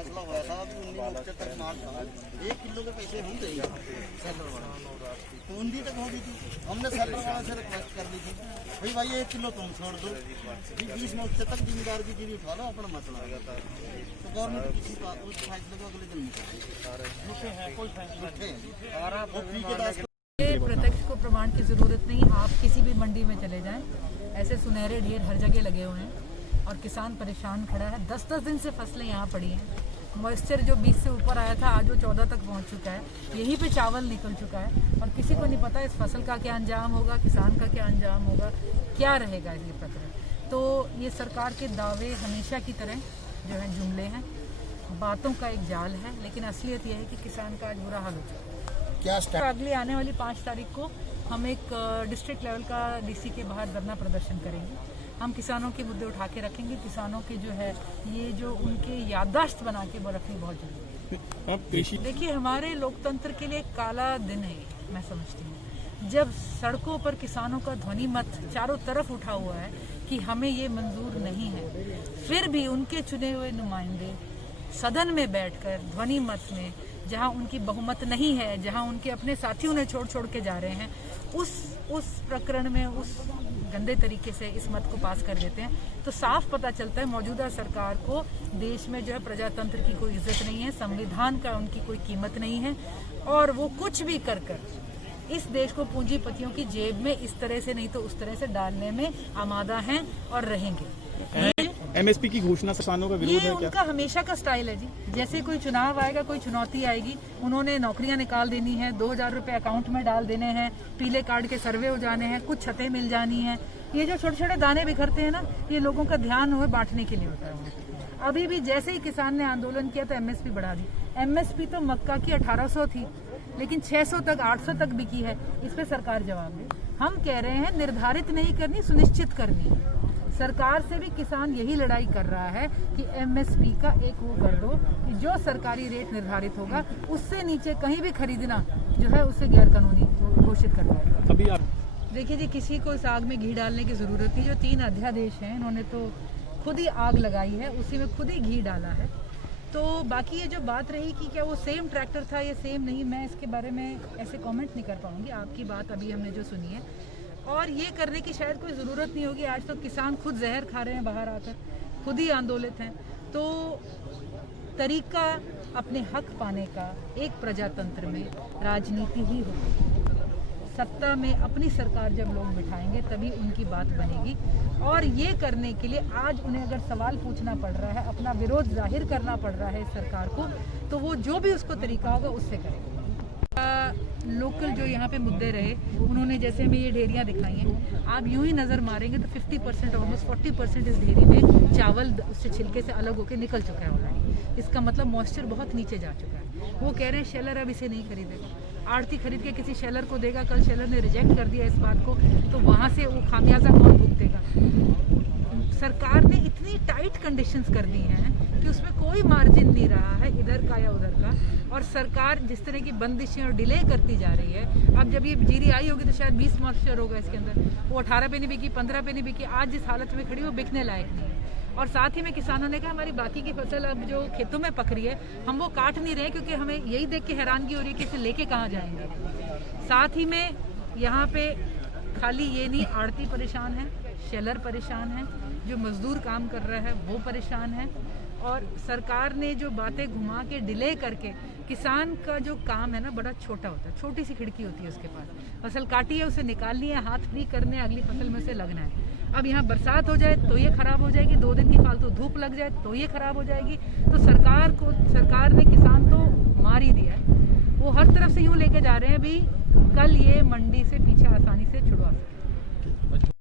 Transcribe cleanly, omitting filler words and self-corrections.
फैसला हुआ था कि 19 मोर्चे तक माल था 1 किलो के पैसे होंगे ही सेलर वाला, तो 19 तक हो गई थी। हमने सेलर वाला से रिक्वेस्ट कर ली थी भाई 1 किलो तुम छोड़ दो, 20 मोर्चे तक जिम्मेदार की गिरी उठा लो अपना मसला। तो गवर्नमेंट किसी का उस फैसले को अगले दिन प्रत्यक्ष को प्रमाण की जरूरत नहीं। आप किसी भी मंडी में चले जाएं, ऐसे सुनहरे ढेर हर जगह लगे हुए हैं और किसान परेशान खड़ा है। 10-10 दिन से फसलें यहाँ पड़ी हैं। मॉइस्चर जो 20 से ऊपर आया था आज वो 14 तक पहुँच चुका है। यहीं पे चावल निकल चुका है और किसी को नहीं पता इस फसल का क्या अंजाम होगा, किसान का क्या अंजाम होगा, क्या रहेगा ये प्रकरण। तो ये सरकार के दावे हमेशा की तरह जो है जुमले हैं, बातों का एक जाल है, लेकिन असलियत यह है कि किसान का आज बुरा हाल हो चुका है। क्या अगली आने वाली 5 तारीख को हम एक डिस्ट्रिक्ट लेवल का डीसी के बाहर धरना प्रदर्शन करेंगे। हम किसानों के मुद्दे उठा के रखेंगे। किसानों के जो है ये जो उनके याददाश्त बना के वो रखनी बहुत जरूरी है। देखिए हमारे लोकतंत्र के लिए एक काला दिन है, मैं समझती हूँ, जब सड़कों पर किसानों का ध्वनि मत चारों तरफ उठा हुआ है कि हमें ये मंजूर नहीं है, फिर भी उनके चुने हुए नुमाइंदे सदन में बैठकर ध्वनि मत में, जहां उनकी बहुमत नहीं है, जहां उनके अपने साथियों ने छोड़ के जा रहे हैं, उस प्रकरण में उस गंदे तरीके से इस मत को पास कर देते हैं, तो साफ पता चलता है मौजूदा सरकार को देश में जो है प्रजातंत्र की कोई इज्जत नहीं है, संविधान का उनकी कोई कीमत नहीं है और वो कुछ भी कर इस देश को पूंजीपतियों की जेब में इस तरह से नहीं तो उस तरह से डालने में आमादा हैं और रहेंगे। एमएसपी की घोषणा किसानों का विरोध है क्या? उनका हमेशा का स्टाइल है जी। जैसे कोई चुनाव आएगा, कोई चुनौती आएगी, उन्होंने नौकरियां निकाल देनी है, 2000 रुपए अकाउंट में डाल देने हैं, पीले कार्ड के सर्वे हो जाने हैं, कुछ छतें मिल जानी है। ये जो छोटे छोटे दाने बिखरते हैं ना, ये लोगों का ध्यान हुए बांटने के लिए होता है। अभी भी जैसे ही किसान ने आंदोलन किया तो एमएसपी बढ़ा दी। एमएसपी तो मक्का की 1800 थी, लेकिन 600 तक 800 तक बिकी है। इस पे सरकार जवाब दे। हम कह रहे हैं निर्धारित नहीं करनी, सुनिश्चित करनी है। सरकार से भी किसान यही लड़ाई कर रहा है कि एमएसपी का एक वो कर दो कि जो सरकारी रेट निर्धारित होगा उससे नीचे कहीं भी खरीदना जो है उसे गैर कानूनी घोषित कर दिया। अभी आप देखिए जी, किसी को इस आग में घी डालने की जरूरत नहीं। जो 3 अध्यादेश हैं इन्होंने तो खुद ही आग लगाई है, उसी में खुद ही घी डाला है। तो बाकी ये जो बात रही कि क्या वो सेम ट्रैक्टर था, ये सेम नहीं, मैं इसके बारे में ऐसे कमेंट नहीं कर पाऊंगी। आपकी बात अभी हमने जो सुनी है और ये करने की शायद कोई ज़रूरत नहीं होगी। आज तो किसान खुद जहर खा रहे हैं बाहर आकर, खुद ही आंदोलित हैं। तो तरीका अपने हक पाने का एक प्रजातंत्र में राजनीति ही होगी। सत्ता में अपनी सरकार जब लोग बिठाएंगे तभी उनकी बात बनेगी। और ये करने के लिए आज उन्हें अगर सवाल पूछना पड़ रहा है, अपना विरोध जाहिर करना पड़ रहा है इस सरकार को, तो वो जो भी उसको तरीका होगा उससे करेंगे। लोकल जो यहाँ पे मुद्दे रहे, उन्होंने जैसे हमें ये ढेरियाँ दिखाई हैं, आप यूं ही नज़र मारेंगे तो 50% ऑलमोस्ट 40% इस ढेरी में चावल उससे छिलके से अलग होकर निकल चुका है ऑलरेडी। इसका मतलब मॉइस्चर बहुत नीचे जा चुका है। वो कह रहे हैं शेलर अब इसे नहीं खरीदेगा, आड़ती खरीद के किसी शेलर को देगा। कल शेलर ने रिजेक्ट कर दिया इस बात को, तो वहाँ से वो खामियाजा कौन भुगतेगा? सरकार ने इतनी टाइट कंडीशंस कर दी हैं कि उसमें कोई मार्जिन नहीं रहा है इधर का या उधर का। और सरकार जिस तरह की बंदिशें और डिले करती जा रही है, अब जब ये जीरी आई होगी तो शायद 20 मॉइस्चर होगा इसके अंदर, वो 18 पे नहीं बिकी, 15 पे नहीं बिकी। आज जिस हालत में खड़ी वो बिकने लायक नहीं है। और साथ ही में किसानों ने कहा हमारी बाकी की फसल अब जो खेतों में पक रही है हम वो काट नहीं रहे, क्योंकि हमें यही देख के हैरानगी हो रही है कि इसे लेके कहाँ जाएंगे। साथ ही में यहाँ पे खाली ये नहीं, आड़ती परेशान है, शेलर परेशान है, जो मजदूर काम कर रहा है वो परेशान है। और सरकार ने जो बातें घुमा के डिले करके, किसान का जो काम है ना बड़ा छोटा होता है, छोटी सी खिड़की होती है उसके पास। फसल काटी है, उसे निकालनी है, हाथ फ्री करने, अगली फसल में से लगना है। अब यहाँ बरसात हो जाए तो ये खराब हो जाएगी, 2 दिन की फालतू धूप लग जाए तो ये खराब हो जाएगी। तो सरकार ने किसान तो मार ही दिया है। वो हर तरफ से यूँ लेके जा रहे हैं भी कल ये मंडी से पीछे आसानी से छुड़वा